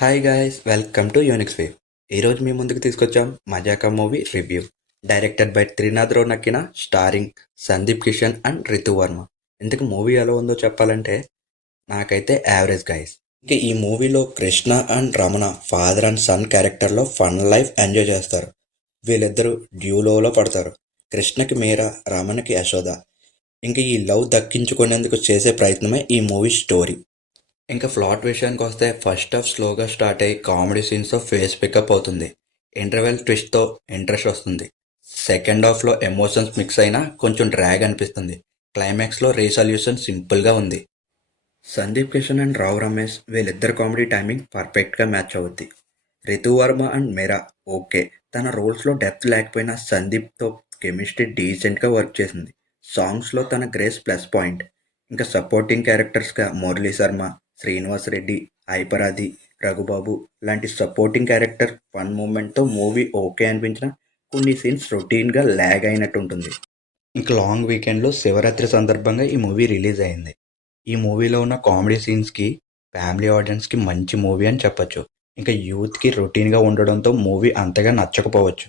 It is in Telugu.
Hi guys, welcome to Unix wave. ఈరోజు మీ ముందుకు తీసుకొచ్చాం Mazaka movie review. Directed by Trinath Nakkina, starring Sundeep Kishan and Ritu Varma. ఇందుకు మూవీ ఎలా ఉందో చెప్పాలంటే నాకైతే యావరేజ్ గాయస్. ఇంకా ఈ మూవీలో Krishna and Ramana father and son క్యారెక్టర్లో ఫన్ లైఫ్ ఎంజాయ్ చేస్తారు. వీళ్ళిద్దరూ డ్యూలోలో పడతారు. కృష్ణకి మీరా, రమణకి యశోద. ఇంకా ఈ లవ్ దక్కించుకునేందుకు చేసే ప్రయత్నమే ఈ మూవీ స్టోరీ. ఇంకా ప్లాట్ విషయానికి వస్తే ఫస్ట్ హాఫ్ స్లోగా స్టార్ట్ అయ్యి కామెడీ సీన్స్తో ఫేస్ పికప్ అవుతుంది. ఇంటర్వెల్ ట్విస్ట్తో ఇంట్రెస్ట్ వస్తుంది. సెకండ్ హాఫ్లో ఎమోషన్స్ మిక్స్ అయినా కొంచెం డ్రాగ్ అనిపిస్తుంది. క్లైమాక్స్లో రీసొల్యూషన్ సింపుల్గా ఉంది. సందీప్ కిషన్ అండ్ రావు రమేష్ వీళ్ళిద్దరు కామెడీ టైమింగ్ పర్ఫెక్ట్గా మ్యాచ్ అవుద్ది. Ritu Varma and Meera okay, తన రోల్స్లో డెప్త్ లేకపోయినా సందీప్తో కెమిస్ట్రీ డీసెంట్గా వర్క్ చేసింది. సాంగ్స్లో తన గ్రేస్ ప్లస్ పాయింట్. ఇంకా సపోర్టింగ్ క్యారెక్టర్స్గా మురళీ శర్మ, శ్రీనివాస్ రెడ్డి, హైపరాది, రఘుబాబు లాంటి సపోర్టింగ్ క్యారెక్టర్ ఫన్ మూమెంట్తో మూవీ ఓకే అనిపించిన కొన్ని సీన్స్ రొటీన్గా ల్యాగ్ అయినట్టు ఉంటుంది. ఇంకా లాంగ్ వీకెండ్లో శివరాత్రి సందర్భంగా ఈ మూవీ రిలీజ్ అయింది. ఈ మూవీలో ఉన్న కామెడీ సీన్స్కి ఫ్యామిలీ ఆడియన్స్కి మంచి మూవీ అని చెప్పొచ్చు. ఇంకా యూత్కి రొటీన్గా ఉండడంతో మూవీ అంతగా నచ్చకపోవచ్చు.